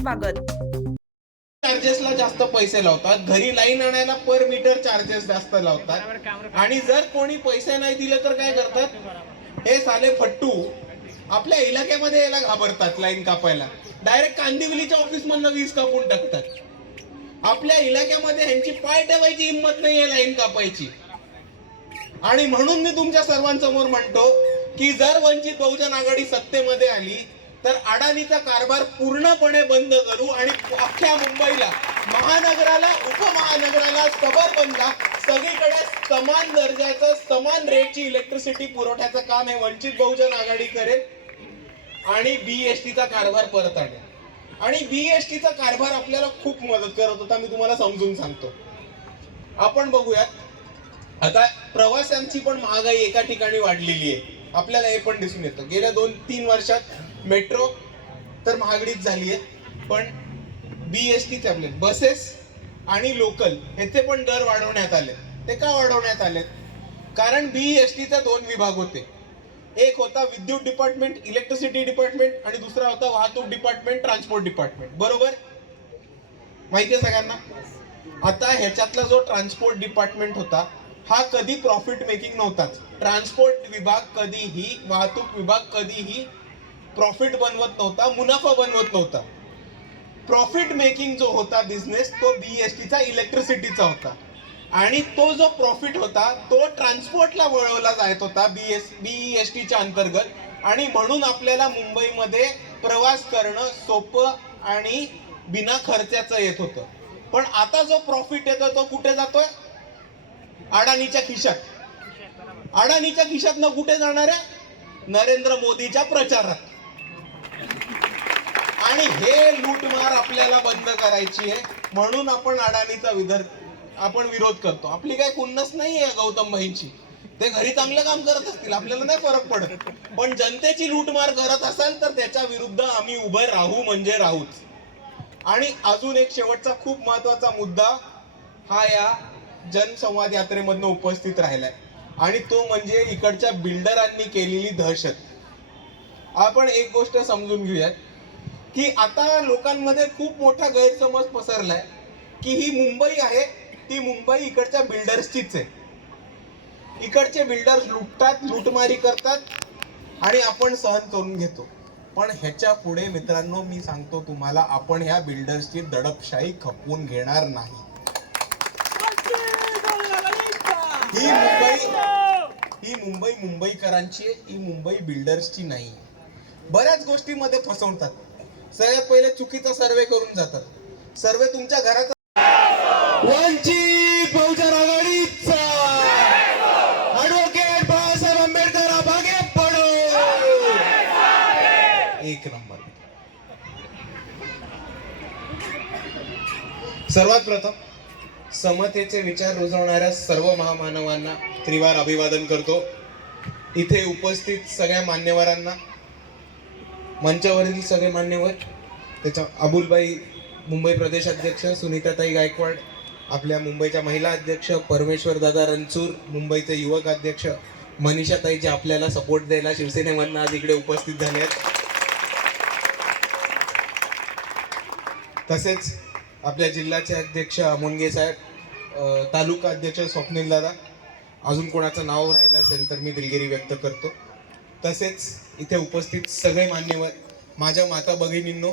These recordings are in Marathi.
स्वागत. चार्जेसला जास्त पैसे लावतात. घरी लाईन आणायला पर मीटर चार्जेस जास्त लावतात. आणि जर कोणी पैसे नाही दिले तर काय करतात? हे साले फट्टू. आपल्या इलाक्यामध्ये यायला घाबरतात लाईन कापायला. डायरेक्ट कांदिवलीच्या ऑफिस मधनं वीज कापून टाकतात. आपल्या इलाक्यामध्ये ह्यांची पाय ठेवायची हिंमत नाहीये लाईन कापायची. आणि म्हणून मी तुमच्या सर्वांसमोर म्हणतो की जर वंचित बहुजन आघाडी सत्तेमध्ये आली तर अडाणीचा कारभार पूर्णपणे बंद करू आणि अख्ख्या मुंबईला महानगराला उपमहानगराला सबरबंदला सगळीकडे समान दर्जाचं समान रेटची इलेक्ट्रिसिटी पुरवठ्याचं काम हे वंचित बहुजन आघाडी करेल. आणि बी एस टीचा कारभार परत आणेल. आणि बी एस टीचा कारभार आपल्याला खूप मदत करत होता मी तुम्हाला समजून सांगतो. आपण बघूयात. आता प्रवाशांची पण महागाई एका ठिकाणी वाढलेली आहे. आपल्याला हे पण दिसून येतं. गेल्या दोन तीन वर्षात मेट्रो तर महागडीच झाली आहे पण बी एस टी आपले बसेस आणि लोकल ह्याचे पण दर वाढवण्यात आले ते का वाढवण्यात आले कारण बी एस टीचा दोन विभाग होते. एक होता विद्युत डिपार्टमेंट इलेक्ट्रिसिटी डिपार्टमेंट आणि दुसरा होता वाहतूक डिपार्टमेंट ट्रान्सपोर्ट डिपार्टमेंट बरोबर? माहिती आहे सगळ्यांना? आता ह्याच्यातला जो ट्रान्सपोर्ट डिपार्टमेंट होता हा कधी प्रॉफिट मेकिंग नव्हताच. ट्रान्सपोर्ट विभाग कधीही वाहतूक विभाग कधीही प्रॉफिट बनवत नव्हता मुनाफा बनवत नव्हता. प्रॉफिट मेकिंग जो होता बिझनेस तो बीएसटीचा इलेक्ट्रिसिटीचा होता. आणि तो जो प्रॉफिट होता तो ट्रान्सपोर्टला वळवला जात होता बीएस बीईएसटीच्या अंतर्गत. आणि म्हणून आपल्याला मुंबईमध्ये प्रवास करणं सोपं आणि बिना खर्चाचं येत होतं. पण आता जो प्रॉफिट येतो तो कुठे जातोय? अडाणीच्या खिशात. अडाणीच्या खिशात न कुठे जाणार आहे? नरेंद्र मोदीच्या प्रचारात. आणि हे लूटमार आपल्याला बंद करायची आहे. म्हणून आपण अडाणीचा विदर आपण विरोध करतो. आपली काय कुन्नस नाही आहे गौतम भाईंची. ते घरी चांगलं काम करत असतील आपल्याला नाही फरक पडत. पण जनतेची लूटमार करत असाल तर त्याच्या विरुद्ध आम्ही उभे राहू म्हणजे राहूच. आणि अजून एक शेवटचा खूप महत्त्वाचा मुद्दा हा या जनसंवाद यात्रेमधनं उपस्थित राहिलाय. आणि तो म्हणजे इकडच्या बिल्डरांनी केलेली दहशत. आपण एक गोष्ट समजून घेऊयात. की आता लोकांमध्ये खूप मोठा गैरसमज पसरलाय की ही मुंबई आहे ती मुंबई इकडच्या बिल्डर्सचीच आहे. इकडचे बिल्डर्स लुटतात लुटमारी करतात आणि आपण सहन करून घेतो. पण ह्याच्या पुढे मित्रांनो मी सांगतो तुम्हाला आपण ह्या बिल्डर्सची दडपशाही खपवून घेणार नाही. ही मुंबई ही मुंबई मुंबईकरांची आहे ही मुंबई बिल्डर्सची नाही. बऱ्याच गोष्टीमध्ये फसवतात. सगळ्यात पहिले चुकीचा सर्वे करून जातात. सर्वे तुमच्या घराचा वंचित बहुजन आघाडीचा. ऍडव्होकेट बाळासाहेब आंबेडकर मागे पडो. एक नंबर. सर्वात प्रथम समतेचे विचार रुजवणाऱ्या सर्व महामानवांना त्रिवार अभिवादन करतो. इथे उपस्थित सगळ्या मान्यवरांना मंचावरील सगळे मान्यवर त्याच्या अबुलबाई मुंबई प्रदेश अध्यक्ष सुनीताताई गायकवाड आपल्या मुंबईच्या महिला अध्यक्ष परमेश्वर दादा रणचूर मुंबईचे युवक अध्यक्ष मनीषाताई जे आपल्याला सपोर्ट द्यायला शिवसेनेमधनं आज इकडे उपस्थित झाले आहेत. तसेच आपल्या जिल्ह्याचे अध्यक्ष अमोनगे साहेब तालुका अध्यक्ष स्वप्नील दादा अजून कोणाचं नाव राहिलं असेल तर मी दिलगिरी व्यक्त करतो. तसेच इथे उपस्थित सगळे मान्यवर माझ्या माता भगिनींनो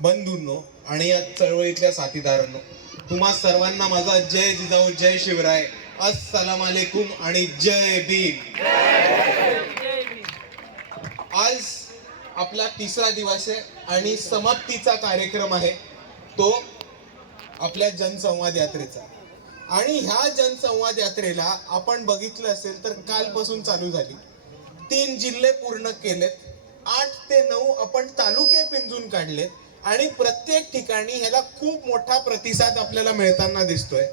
बंधूंनो आणि या चळवळीतल्या साथीदारांनो तुम्हा सर्वांना माझा जय जिजाऊ जय शिवराय. अस्सलाम वालेकुम आणि जय भीम. आज आपला तिसरा दिवस आहे आणि समाप्तीचा कार्यक्रम आहे. तो आपल्या जनसंवाद यात्रेचा. आणि ह्या जनसंवाद यात्रेला आपण बघितलं असेल तर कालपासून चालू झाली. तीन जिल्हे पूर्ण केलेत. आठ ते नऊ आपण तालुके पिंजून काढलेत आणि प्रत्येक ठिकाणी ह्याला खूप मोठा प्रतिसाद आपल्याला मिळताना दिसतोय.